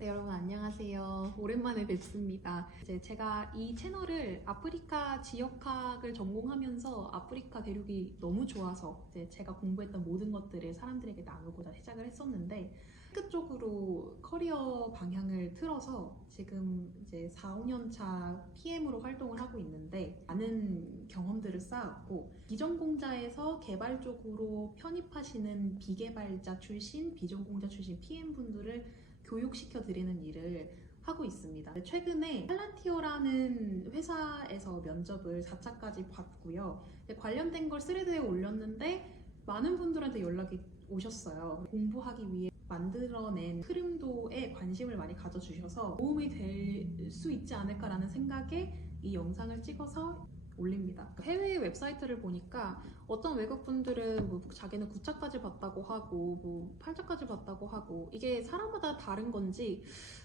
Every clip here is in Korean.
네, 여러분 안녕하세요. 오랜만에 뵙습니다. 이제 제가 이 채널을 아프리카 지역학을 전공하면서 아프리카 대륙이 너무 좋아서 이제 제가 공부했던 모든 것들을 사람들에게 나누고자 시작을 했었는데 테크 쪽으로 커리어 방향을 틀어서 지금 이제 4, 5년 차 PM으로 활동을 하고 있는데 많은 경험들을 쌓았고 비전공자에서 개발 쪽으로 편입하시는 비개발자 출신, 비전공자 출신 PM분들을 교육시켜 드리는 일을 하고 있습니다. 최근에 팔란티어라는 회사에서 면접을 4차까지 봤고요. 관련된 걸 스레드에 올렸는데 많은 분들한테 연락이 오셨어요. 공부하기 위해 만들어낸 흐름도에 관심을 많이 가져주셔서 도움이 될 수 있지 않을까라는 생각에 이 영상을 찍어서 올립니다. 해외 웹사이트를 보니까 어떤 외국분들은 뭐 자기는 9차까지 봤다고 하고 뭐 8차까지 봤다고 하고 이게 사람마다 다른 건지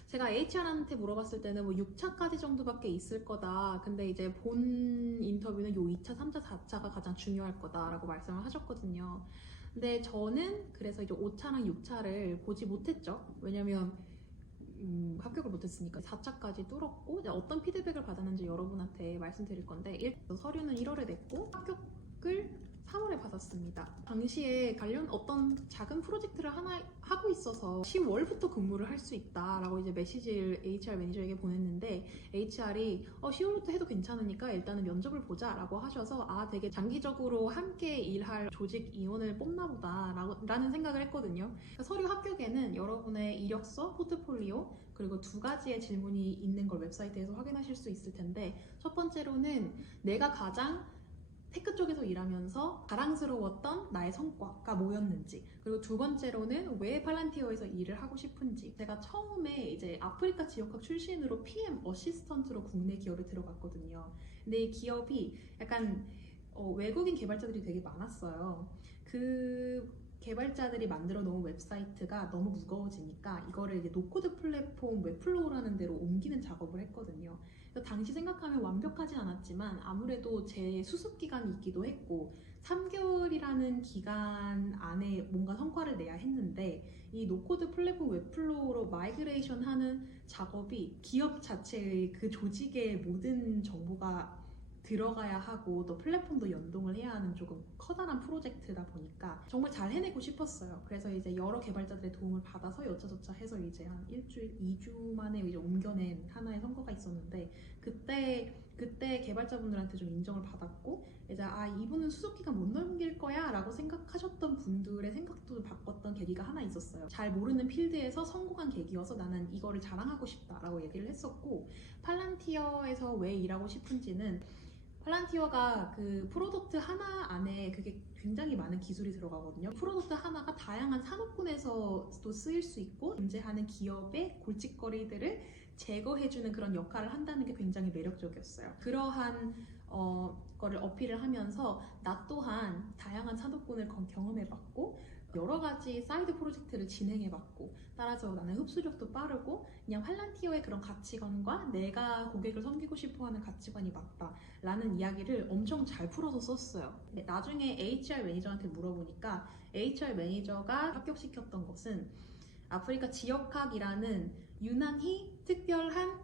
제가 HR한테 물어봤을 때는 뭐 6차까지 정도밖에 있을 거다. 근데 이제 본 인터뷰는 요 2차, 3차, 4차가 가장 중요할 거다라고 말씀을 하셨거든요. 근데 저는 그래서 이제 5차랑 6차를 보지 못했죠. 왜냐면 합격을 못했으니까 4차까지 뚫었고 이제 어떤 피드백을 받았는지 여러분한테 말씀드릴 건데 서류는 1월에 냈고 합격을 3월에 받았습니다. 당시에 관련 어떤 작은 프로젝트를 하나 하고 있어서 10월부터 근무를 할 수 있다라고 이제 메시지를 HR 매니저에게 보냈는데 HR이 10월부터 해도 괜찮으니까 일단은 면접을 보자라고 하셔서 되게 장기적으로 함께 일할 조직 인원을 뽑나 보다라는 생각을 했거든요. 그러니까 서류 합격에는 여러분의 이력서, 포트폴리오 그리고 2가지의 질문이 있는 걸 웹사이트에서 확인하실 수 있을 텐데 첫 번째로는 내가 가장 테크 쪽에서 일하면서 자랑스러웠던 나의 성과가 뭐였는지, 그리고 2번째로는 왜 팔란티어에서 일을 하고 싶은지. 제가 처음에 이제 아프리카 지역학 출신으로 PM 어시스턴트로 국내 기업에 들어갔거든요. 근데 이 기업이 약간 외국인 개발자들이 되게 많았어요. 그 개발자들이 만들어 놓은 웹사이트가 너무 무거워지니까 이거를 이제 노코드 플랫폼 웹플로우라는 데로 옮기는 작업을 했거든요. 당시 생각하면 완벽하진 않았지만 아무래도 제 수습 기간이 있기도 했고 3개월이라는 기간 안에 뭔가 성과를 내야 했는데 이 노코드 플랫폼 웹플로우로 마이그레이션 하는 작업이 기업 자체의 그 조직의 모든 정보가 들어가야 하고 또 플랫폼도 연동을 해야 하는 조금 커다란 프로젝트다 보니까 정말 잘 해내고 싶었어요. 그래서 이제 여러 개발자들의 도움을 받아서 여차저차 해서 이제 한 일주일, 2주 만에 이제 옮겨낸 하나의 성과가 있었는데 그때 개발자분들한테 좀 인정을 받았고 이제 이분은 수습기간 못 넘길 거야 라고 생각하셨던 분들의 생각도 바꿨던 계기가 하나 있었어요. 잘 모르는 필드에서 성공한 계기여서 나는 이거를 자랑하고 싶다라고 얘기를 했었고 팔란티어에서 왜 일하고 싶은지는 팔란티어가 그 프로덕트 하나 안에 그게 굉장히 많은 기술이 들어가거든요. 프로덕트 하나가 다양한 산업군에서도 쓰일 수 있고 존재하는 기업의 골칫거리들을 제거해주는 그런 역할을 한다는 게 굉장히 매력적이었어요. 그러한 거를 어필을 하면서 나 또한 다양한 산업군을 경험해봤고 여러 가지 사이드 프로젝트를 진행해봤고 따라서 나는 흡수력도 빠르고 그냥 팔란티어의 그런 가치관과 내가 고객을 섬기고 싶어하는 가치관이 맞다라는 이야기를 엄청 잘 풀어서 썼어요. 나중에 HR 매니저한테 물어보니까 HR 매니저가 합격시켰던 것은 아프리카 지역학이라는 유난히 특별한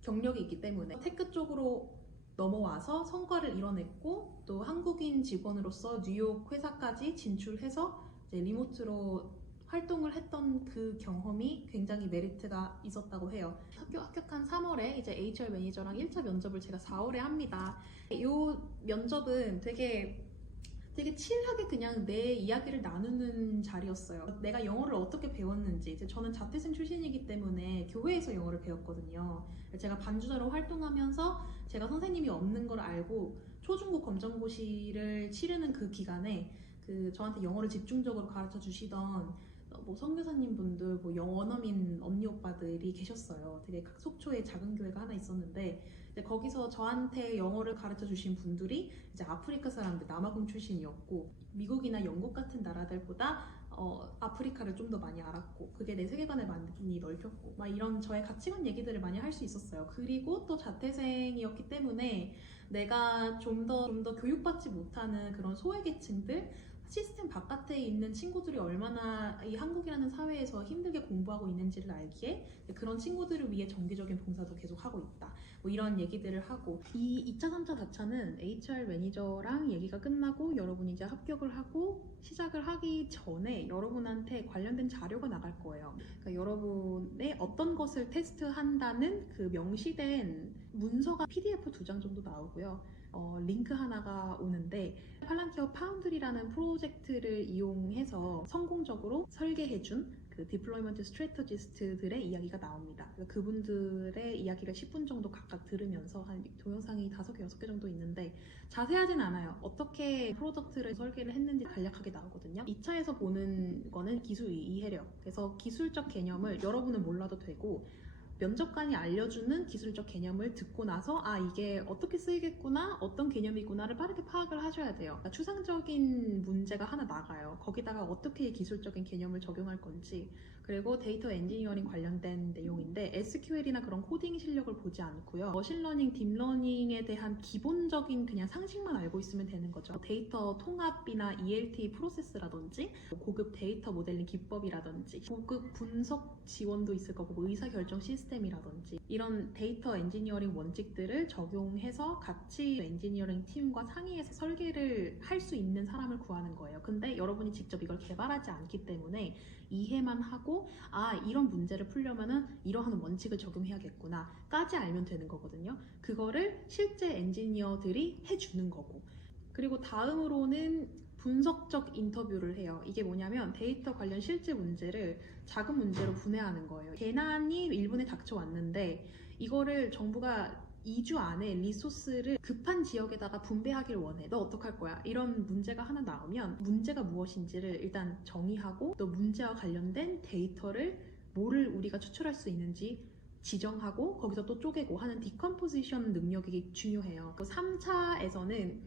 경력이 있기 때문에 테크 쪽으로 넘어와서 성과를 이뤄냈고 또 한국인 직원으로서 뉴욕 회사까지 진출해서 이제 리모트로 활동을 했던 그 경험이 굉장히 메리트가 있었다고 해요. 합격한 3월에 이제 HR 매니저랑 1차 면접을 제가 4월에 합니다. 이 면접은 되게 칠하게 그냥 내 이야기를 나누는 자리였어요. 내가 영어를 어떻게 배웠는지, 이제 저는 자퇴생 출신이기 때문에 교회에서 영어를 배웠거든요. 제가 반주자로 활동하면서 제가 선생님이 없는 걸 알고 초중고 검정고시를 치르는 그 기간에 저한테 영어를 집중적으로 가르쳐 주시던 뭐 선교사님 분들, 뭐 원어민 언니 오빠들이 계셨어요. 되게 속초에 작은 교회가 하나 있었는데 거기서 저한테 영어를 가르쳐 주신 분들이 이제 아프리카 사람들, 남아공 출신이었고 미국이나 영국 같은 나라들보다 아프리카를 좀 더 많이 알았고 그게 내 세계관을 많이 넓혔고 막 이런 저의 가치관 얘기들을 많이 할 수 있었어요. 그리고 또 자퇴생이었기 때문에 내가 좀 더 교육받지 못하는 그런 소외계층들 시스템 바깥에 있는 친구들이 얼마나 이 한국이라는 사회에서 힘들게 공부하고 있는지를 알기에 그런 친구들을 위해 정기적인 봉사도 계속 하고 있다. 뭐 이런 얘기들을 하고 이 2차, 3차, 4차는 HR 매니저랑 얘기가 끝나고 여러분이 이제 합격을 하고 시작을 하기 전에 여러분한테 관련된 자료가 나갈 거예요. 그러니까 여러분의 어떤 것을 테스트한다는 그 명시된 문서가 PDF 2장 정도 나오고요. 링크 하나가 오는데 팔란티어 파운드리라는 프로젝트를 이용해서 성공적으로 설계해준 그 디플로이먼트 스트래터지스트들의 이야기가 나옵니다. 그러니까 그분들의 이야기를 10분 정도 각각 들으면서 한 동영상이 5개, 6개 정도 있는데 자세하진 않아요. 어떻게 프로덕트를 설계를 했는지 간략하게 나오거든요. 2차에서 보는 거는 기술 이해력. 그래서 기술적 개념을 여러분은 몰라도 되고 면접관이 알려주는 기술적 개념을 듣고 나서 아 이게 어떻게 쓰이겠구나 어떤 개념이구나를 빠르게 파악을 하셔야 돼요. 그러니까 추상적인 문제가 하나 나가요. 거기다가 어떻게 기술적인 개념을 적용할 건지 그리고 데이터 엔지니어링 관련된 내용인데 SQL이나 그런 코딩 실력을 보지 않고요. 머신러닝, 딥러닝에 대한 기본적인 그냥 상식만 알고 있으면 되는 거죠. 데이터 통합이나 ELT 프로세스라든지 고급 데이터 모델링 기법이라든지 고급 분석 지원도 있을 거고 뭐 의사결정 시스템이라든지 이런 데이터 엔지니어링 원칙들을 적용해서 같이 엔지니어링 팀과 상의해서 설계를 할 수 있는 사람을 구하는 거예요. 근데 여러분이 직접 이걸 개발하지 않기 때문에 이해만 하고 아 이런 문제를 풀려면은 이러한 원칙을 적용해야겠구나 까지 알면 되는 거거든요. 그거를 실제 엔지니어들이 해주는 거고 그리고 다음으로는 분석적 인터뷰를 해요. 이게 뭐냐면 데이터 관련 실제 문제를 작은 문제로 분해하는 거예요. 재난이 일본에 닥쳐왔는데 이거를 정부가 2주 안에 리소스를 급한 지역에다가 분배하길 원해. 너 어떡할 거야? 이런 문제가 하나 나오면 문제가 무엇인지를 일단 정의하고 또 문제와 관련된 데이터를 뭐를 우리가 추출할 수 있는지 지정하고 거기서 또 쪼개고 하는 디컴포지션 능력이 중요해요. 3차에서는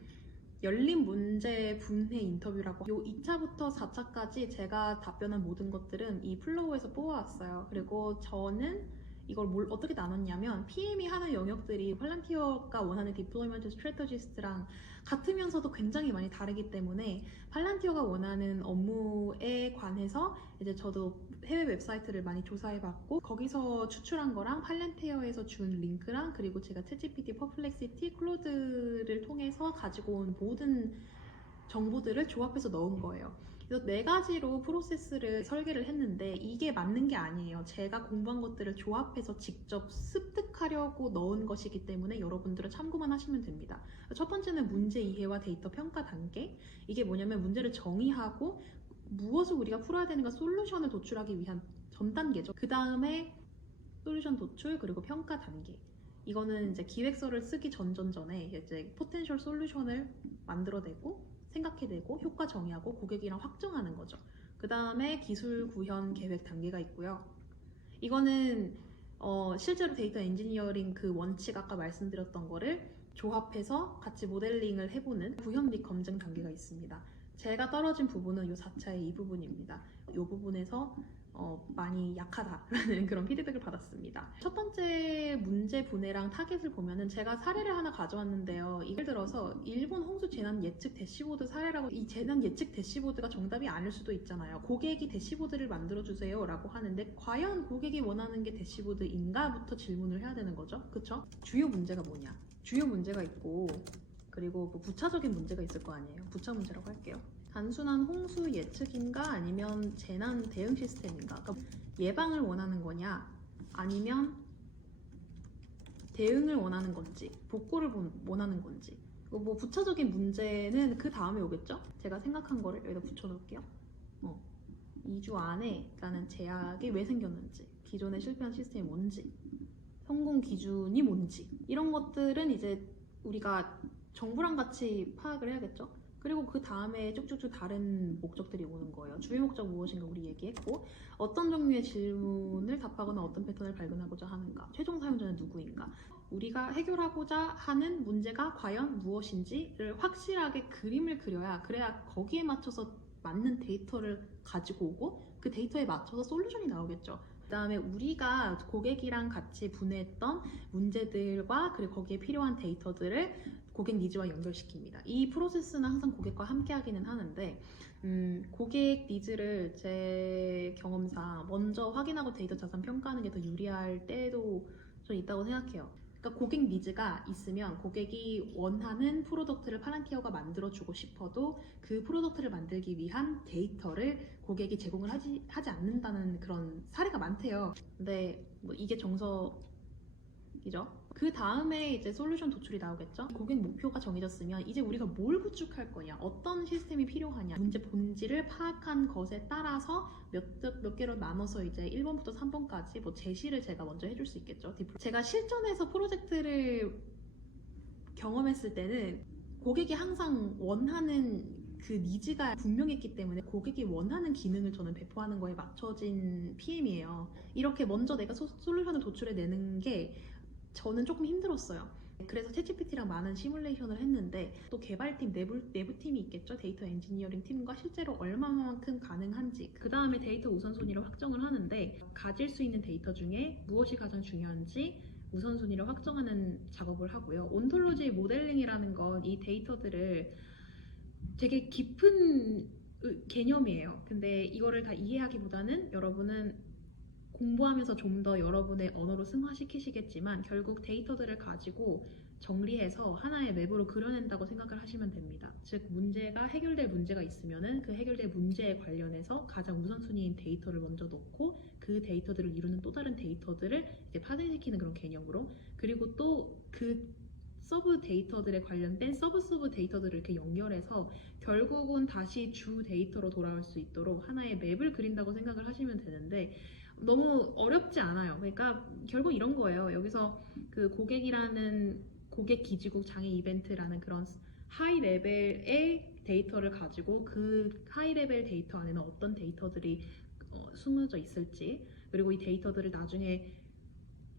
열린 문제 분해 인터뷰라고 요 2차부터 4차까지 제가 답변한 모든 것들은 이 플로우에서 뽑아왔어요. 그리고 저는 이걸 어떻게 나눴냐면 PM이 하는 영역들이 팔란티어가 원하는 디플로이먼트 스트래터지스트랑 같으면서도 굉장히 많이 다르기 때문에 팔란티어가 원하는 업무에 관해서 이제 저도 해외 웹사이트를 많이 조사해봤고 거기서 추출한 거랑 팔란티어에서 준 링크랑 그리고 제가 챗GPT, 퍼플렉시티, 클로드를 통해서 가지고 온 모든 정보들을 조합해서 넣은 거예요. 그래서 4가지로 프로세스를 설계를 했는데 이게 맞는 게 아니에요. 제가 공부한 것들을 조합해서 직접 습득하려고 넣은 것이기 때문에 여러분들은 참고만 하시면 됩니다. 첫 번째는 문제 이해와 데이터 평가 단계. 이게 뭐냐면 문제를 정의하고 무엇을 우리가 풀어야 되는가 솔루션을 도출하기 위한 전 단계죠. 그 다음에 솔루션 도출 그리고 평가 단계. 이거는 이제 기획서를 쓰기 전에 이제 포텐셜 솔루션을 만들어내고 생각해내고 효과 정의하고 고객이랑 확정하는 거죠. 그 다음에 기술 구현 계획 단계가 있고요. 이거는 실제로 데이터 엔지니어링 그 원칙 아까 말씀드렸던 거를 조합해서 같이 모델링을 해보는 구현 및 검증 단계가 있습니다. 제가 떨어진 부분은 이 4차의 이 부분입니다. 이 부분에서 많이 약하다라는 그런 피드백을 받았습니다. 첫 번째 문제 분해랑 타겟을 보면은 제가 사례를 하나 가져왔는데요. 예를 들어서 일본 홍수 재난 예측 대시보드 사례라고 이 재난 예측 대시보드가 정답이 아닐 수도 있잖아요. 고객이 대시보드를 만들어주세요 라고 하는데 과연 고객이 원하는 게 대시보드인가 부터 질문을 해야 되는 거죠. 그쵸? 주요 문제가 뭐냐? 주요 문제가 있고 그리고 뭐 부차적인 문제가 있을 거 아니에요. 부차 문제라고 할게요. 단순한 홍수 예측인가 아니면 재난 대응 시스템인가? 그러니까 예방을 원하는 거냐 아니면 대응을 원하는 건지 복구를 원하는 건지 뭐 부차적인 문제는 그 다음에 오겠죠? 제가 생각한 거를 여기다 붙여놓을게요. 2주 안에 라는 제약이 왜 생겼는지 기존에 실패한 시스템이 뭔지 성공 기준이 뭔지 이런 것들은 이제 우리가 정부랑 같이 파악을 해야겠죠? 그리고 그 다음에 쭉쭉쭉 다른 목적들이 오는 거예요. 주요 목적 무엇인가 우리 얘기했고 어떤 종류의 질문을 답하거나 어떤 패턴을 발견하고자 하는가 최종 사용자는 누구인가 우리가 해결하고자 하는 문제가 과연 무엇인지를 확실하게 그림을 그려야 그래야 거기에 맞춰서 맞는 데이터를 가지고 오고 그 데이터에 맞춰서 솔루션이 나오겠죠. 그 다음에 우리가 고객이랑 같이 분해했던 문제들과 그리고 거기에 필요한 데이터들을 고객 니즈와 연결시킵니다. 이 프로세스는 항상 고객과 함께 하기는 하는데 고객 니즈를 제 경험상 먼저 확인하고 데이터 자산 평가하는 게 더 유리할 때도 좀 있다고 생각해요. 그러니까 고객 니즈가 있으면 고객이 원하는 프로덕트를 팔란티어가 만들어주고 싶어도 그 프로덕트를 만들기 위한 데이터를 고객이 제공을 하지 않는다는 그런 사례가 많대요. 근데 뭐 이게 정석이죠. 그 다음에 이제 솔루션 도출이 나오겠죠. 고객 목표가 정해졌으면 이제 우리가 뭘 구축할 거냐, 어떤 시스템이 필요하냐, 문제 본질을 파악한 것에 따라서 몇 개로 나눠서 이제 1번부터 3번까지 뭐 제시를 제가 먼저 해줄 수 있겠죠. 제가 실전에서 프로젝트를 경험했을 때는 고객이 항상 원하는 그 니즈가 분명했기 때문에 고객이 원하는 기능을 저는 배포하는 거에 맞춰진 PM이에요. 이렇게 먼저 내가 솔루션을 도출해내는 게 저는 조금 힘들었어요. 그래서 챗GPT랑 많은 시뮬레이션을 했는데 또 개발팀 내부 팀이 있겠죠. 데이터 엔지니어링 팀과 실제로 얼마만큼 가능한지 그 다음에 데이터 우선순위를 확정을 하는데 가질 수 있는 데이터 중에 무엇이 가장 중요한지 우선순위를 확정하는 작업을 하고요. 온톨로지 모델링이라는 건 이 데이터들을 되게 깊은 개념이에요. 근데 이거를 다 이해하기보다는 여러분은 공부하면서 좀 더 여러분의 언어로 승화시키시겠지만 결국 데이터들을 가지고 정리해서 하나의 맵으로 그려낸다고 생각을 하시면 됩니다. 즉 문제가 해결될 문제가 있으면은 그 해결될 문제에 관련해서 가장 우선순위인 데이터를 먼저 넣고 그 데이터들을 이루는 또 다른 데이터들을 이제 파생시키는 그런 개념으로 그리고 또 그 서브 데이터들에 관련된 서브 데이터들을 이렇게 연결해서 결국은 다시 주 데이터로 돌아올 수 있도록 하나의 맵을 그린다고 생각을 하시면 되는데 너무 어렵지 않아요. 그러니까 결국 이런 거예요. 여기서 그 고객이라는 고객 기지국 장애 이벤트라는 그런 하이 레벨의 데이터를 가지고 그 하이 레벨 데이터 안에는 어떤 데이터들이 숨어져 있을지 그리고 이 데이터들을 나중에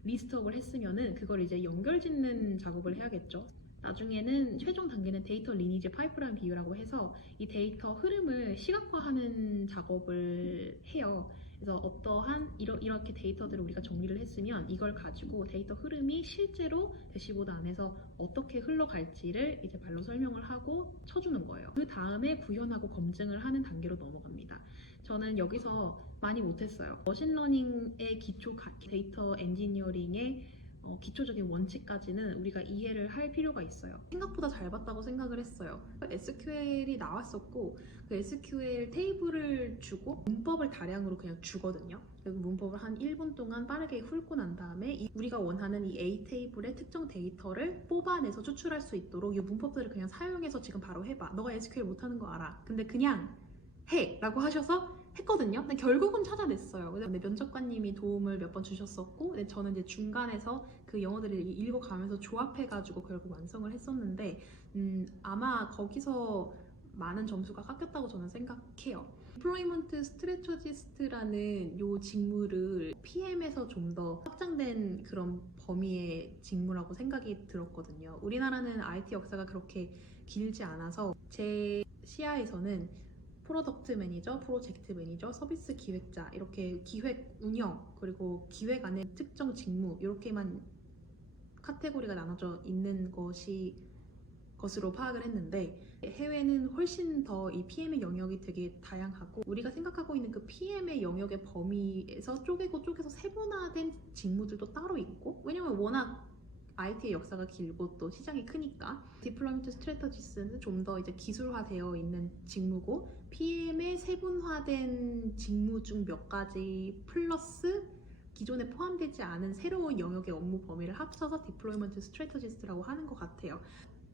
리스트업을 했으면은 그걸 이제 연결 짓는 작업을 해야겠죠. 나중에는 최종 단계는 데이터 리니지 파이프라인 비유라고 해서 이 데이터 흐름을 시각화하는 작업을 해요. 그래서 어떠한 이렇게 데이터들을 우리가 정리를 했으면 이걸 가지고 데이터 흐름이 실제로 대시보드 안에서 어떻게 흘러갈지를 이제 말로 설명을 하고 쳐주는 거예요. 그 다음에 구현하고 검증을 하는 단계로 넘어갑니다. 저는 여기서 많이 못했어요. 머신러닝의 기초 데이터 엔지니어링의 기초적인 원칙까지는 우리가 이해를 할 필요가 있어요. 생각보다 잘 봤다고 생각을 했어요. SQL이 나왔었고 그 SQL 테이블을 주고 문법을 다량으로 그냥 주거든요. 그 문법을 한 1분 동안 빠르게 훑고 난 다음에 우리가 원하는 이 A 테이블의 특정 데이터를 뽑아내서 추출할 수 있도록 이 문법들을 그냥 사용해서 지금 바로 해봐. 너가 SQL 못하는 거 알아. 근데 그냥 해! 라고 하셔서 했거든요. 근데 결국은 찾아냈어요. 근데 면접관님이 도움을 몇 번 주셨었고, 근데 저는 이제 중간에서 그 영어들을 읽어가면서 조합해가지고 결국 완성을 했었는데, 아마 거기서 많은 점수가 깎였다고 저는 생각해요. 디플로이먼트 스트래터지스트라는 요 직무를 PM에서 좀 더 확장된 그런 범위의 직무라고 생각이 들었거든요. 우리나라는 IT 역사가 그렇게 길지 않아서 제 시야에서는 프로덕트 매니저, 프로젝트 매니저, 서비스 기획자 이렇게 기획 운영 그리고 기획 안에 특정 직무 이렇게만 카테고리가 나눠져 있는 것으로 파악을 했는데 해외는 훨씬 더 이 PM의 영역이 되게 다양하고 우리가 생각하고 있는 그 PM의 영역의 범위에서 쪼개서 세분화된 직무들도 따로 있고 왜냐면 워낙 IT의 역사가 길고 또 시장이 크니까 디플로이먼트 스트래터지스는 좀 더 이제 기술화되어 있는 직무고 PM의 세분화된 직무 중 몇 가지 플러스 기존에 포함되지 않은 새로운 영역의 업무 범위를 합쳐서 디플로이먼트 스트래터지스트라고 하는 것 같아요.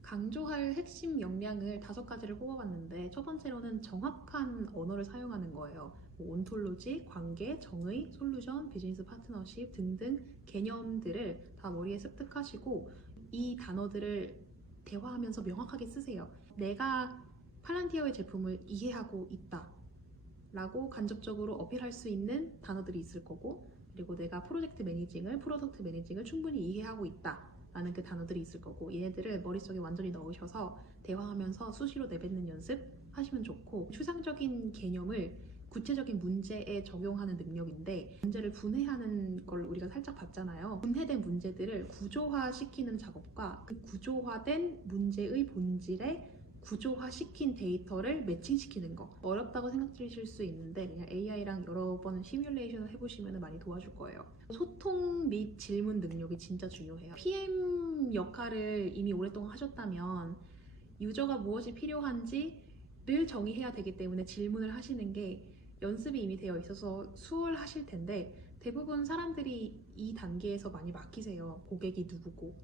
강조할 핵심 역량을 5가지를 뽑아봤는데 첫 번째로는 정확한 언어를 사용하는 거예요. 온톨로지, 관계, 정의, 솔루션, 비즈니스 파트너십 등등 개념들을 다 머리에 습득하시고 이 단어들을 대화하면서 명확하게 쓰세요. 내가 팔란티어의 제품을 이해하고 있다 라고 간접적으로 어필할 수 있는 단어들이 있을 거고 그리고 내가 프로덕트 매니징을 충분히 이해하고 있다 라는 그 단어들이 있을 거고 얘네들을 머릿속에 완전히 넣으셔서 대화하면서 수시로 내뱉는 연습 하시면 좋고 추상적인 개념을 구체적인 문제에 적용하는 능력인데 문제를 분해하는 걸 우리가 살짝 봤잖아요. 분해된 문제들을 구조화시키는 작업과 그 구조화된 문제의 본질에 구조화시킨 데이터를 매칭시키는 거 어렵다고 생각하실 수 있는데 그냥 AI랑 여러 번 시뮬레이션을 해보시면 많이 도와줄 거예요. 소통 및 질문 능력이 진짜 중요해요. PM 역할을 이미 오랫동안 하셨다면 유저가 무엇이 필요한지를 정의해야 되기 때문에 질문을 하시는 게 연습이 이미 되어 있어서 수월하실 텐데 대부분 사람들이 이 단계에서 많이 막히세요. 고객이 누구고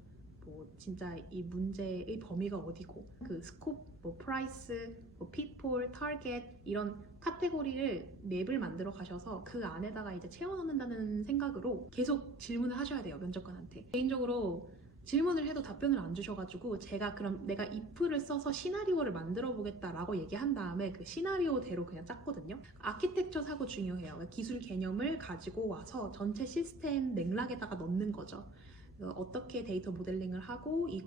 뭐 진짜 이 문제의 범위가 어디고 그 스콥, 뭐 프라이스, 뭐 people, 타겟 이런 카테고리를 맵을 만들어 가셔서 그 안에다가 이제 채워 넣는다는 생각으로 계속 질문을 하셔야 돼요. 면접관한테. 개인적으로 질문을 해도 답변을 안 주셔가지고 제가 그럼 내가 if를 써서 시나리오를 만들어 보겠다라고 얘기한 다음에 그 시나리오대로 그냥 짰거든요. 아키텍처 사고 중요해요. 기술 개념을 가지고 와서 전체 시스템 맥락에다가 넣는 거죠. 어떻게 데이터 모델링을 하고 이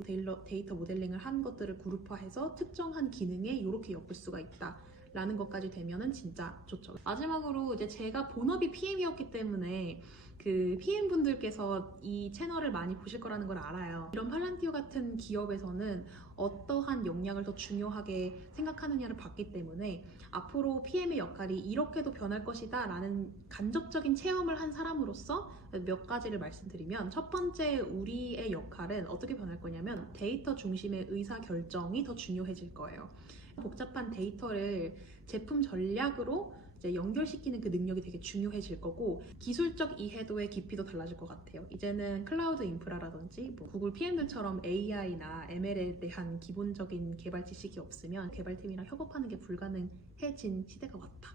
데이터 모델링을 한 것들을 그룹화해서 특정한 기능에 이렇게 엮을 수가 있다 라는 것까지 되면은 진짜 좋죠. 마지막으로 이제 제가 본업이 PM이었기 때문에 그 PM 분들께서 이 채널을 많이 보실 거라는 걸 알아요. 이런 팔란티오 같은 기업에서는 어떠한 역량을 더 중요하게 생각하느냐를 봤기 때문에 앞으로 PM의 역할이 이렇게도 변할 것이다 라는 간접적인 체험을 한 사람으로서 몇 가지를 말씀드리면 첫 번째 우리의 역할은 어떻게 변할 거냐면 데이터 중심의 의사결정이 더 중요해질 거예요. 복잡한 데이터를 제품 전략으로 이제 연결시키는 그 능력이 되게 중요해질 거고 기술적 이해도의 깊이도 달라질 것 같아요. 이제는 클라우드 인프라라든지 뭐 구글 PM들처럼 AI나 ML에 대한 기본적인 개발 지식이 없으면 개발팀이랑 협업하는 게 불가능해진 시대가 왔다.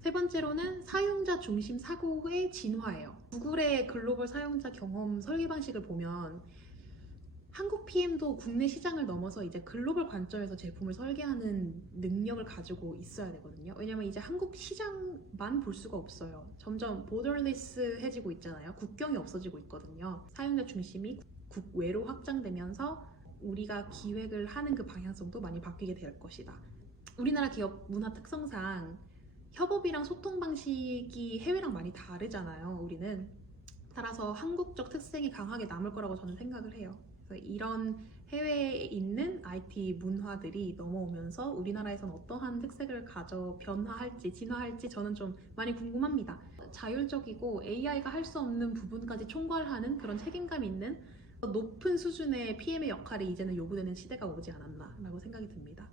세 번째로는 사용자 중심 사고의 진화예요. 구글의 글로벌 사용자 경험 설계 방식을 보면 한국 PM도 국내 시장을 넘어서 이제 글로벌 관점에서 제품을 설계하는 능력을 가지고 있어야 되거든요. 왜냐면 이제 한국 시장만 볼 수가 없어요. 점점 보더리스해지고 있잖아요. 국경이 없어지고 있거든요. 사용자 중심이 국외로 확장되면서 우리가 기획을 하는 그 방향성도 많이 바뀌게 될 것이다. 우리나라 기업 문화 특성상 협업이랑 소통 방식이 해외랑 많이 다르잖아요. 우리는 따라서 한국적 특색이 강하게 남을 거라고 저는 생각을 해요. 그래서 이런 해외에 있는 IT 문화들이 넘어오면서 우리나라에서는 어떠한 특색을 가져 변화할지 진화할지 저는 좀 많이 궁금합니다. 자율적이고 AI가 할 수 없는 부분까지 총괄하는 그런 책임감 있는 높은 수준의 PM의 역할이 이제는 요구되는 시대가 오지 않았나 라고 생각이 듭니다.